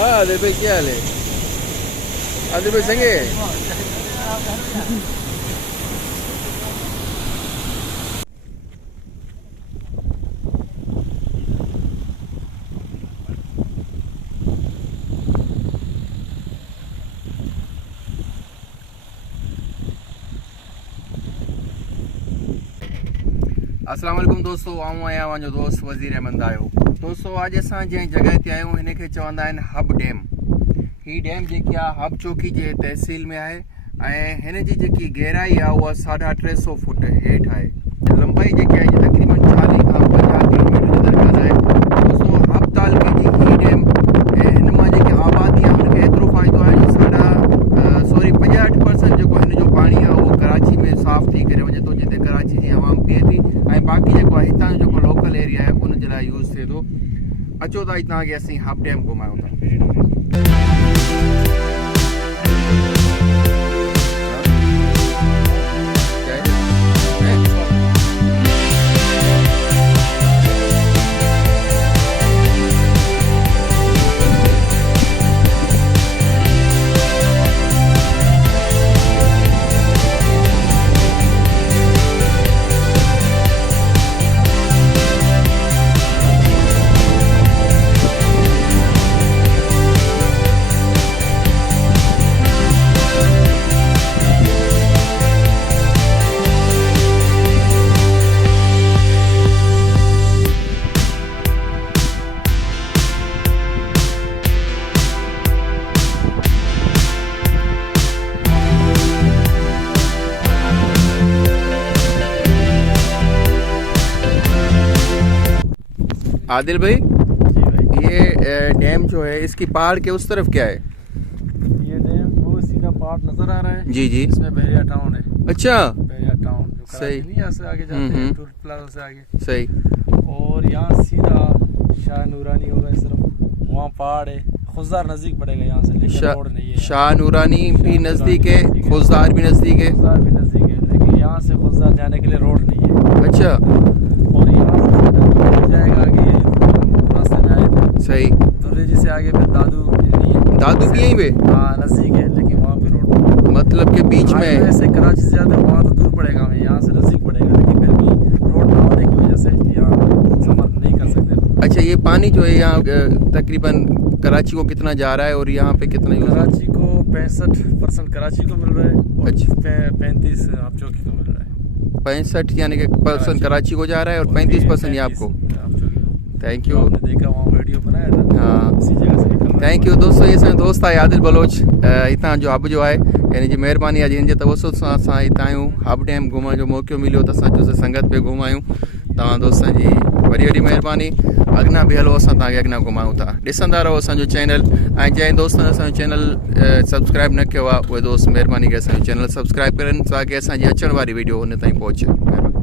हाँ आदिल भाई क्या हाल है? आदिल भाई संगे अस्सलाम वालेकुम दोस्तों, आऊं आहियां मुंहिंजो दोस्त वज़ीर अहमद दायो। दोस्तों अॼु असां जंहिं जॻह ते आहियूं हिन खे चवंदा आहिनि हब डैम। ही डैम जेकी आहे हब चौकी जे तहसील में आहे ऐं हिन जी जेकी गहराई आहे उहा 350 फुट हेठि आहे। लंबाई जेकी आहे तक़रीबन 40 खां 50 किलोमीटर जो दरगाह आहे। दोस्तों हब तालुके जी ही डैम ऐं हिन मां जेकी आबादी आहे हुनखे एतिरो फ़ाइदो आहे जो 65% जेको हिन जो पाणी आहे उहो कराची में साफ़ थी करे वञे थो, जिते कराची जी आवाम पीए थी ऐं बाक़ी जेको आहे हितां जो जेको लोकल एरिया आहे उन जे लाइ यूज़ थिए थो। अचो त हितां खे असीं हब डैम घुमायूं था। आदिल भाई, ये डैम जो है इसकी पहाड़ के उस तरफ क्या है? ये डैम वो सीधा पहाड़ नजर आ रहा है। जी जी, इसमें बहरिया टाउन है। अच्छा, बहरिया टाउन जो सही, यहाँ से आगे जाते हैं टूर प्लाजा से आगे, सही। और यहाँ सीधा शाह नूरानी होगा इस तरफ, वहाँ पहाड़ है। खुजदार नजदीक पड़ेगा यहाँ से, लेकिन रोड नहीं है। शाह नूरानी भी नजदीक है, खुजदार भी नजदीक है। खुजदार भी नजदीक है, लेकिन यहाँ से खुजदार जाने के लिए रोड नहीं है। अच्छा, और यहाँ से जाएगा आगे रास्ते में आए थे, सही। दुर्रेजी से आगे फिर दादू नहीं है। दादू भी यहीं पे? हाँ नजदीक है, लेकिन वहाँ पे रोड नहीं। मतलब के बीच में ऐसे कराची से ज़्यादा वहाँ तो दूर पड़ेगा हमें, यहाँ से नज़दीक पड़ेगा, लेकिन फिर भी रोड ना होने की वजह से यहाँ सफ़र नहीं कर सकते। अच्छा, ये पानी जो है यहाँ तकरीबन कराची को कितना जा रहा है और यहाँ पे कितना यूज़? कराची को 65% कराची को मिल रहा है और अच्छा, 35 आप चौकी को मिल रहा है। 65 यानी कि % कराची को जा रहा है और 35% ये आपको। Thank you. आपने देखा वहाँ वीडियो बनाया था, हाँ, इसी जगह से निकल रहा है। थैंक यू दोस्तों। ये असांजो दोस्त आहे आदिल बलोच। हितां जो हब जो आहे हिन जी महिरबानी आहे, जिन जे तवसुत सां असां हितां आहियूं। हब डैम घुमण जो मौक़ो मिलियो त असां चयोसीं संगत पे घुमायूं। तव्हां दोस्तनि जी वॾी वॾी महिरबानी। अॻियां बि हलो, असां तव्हांखे अॻियां घुमायूं था। ॾिसंदा रहो असांजो चैनल, ऐं जंहिं दोस्तनि असांजो चैनल सब्सक्राइब न कयो आहे उहे दोस्त महिरबानी करे असांजो चैनल सब्सक्राइब करनि ताकी असांजी अचण वारी वीडियो उन ताईं पहुचे। महिरबानी।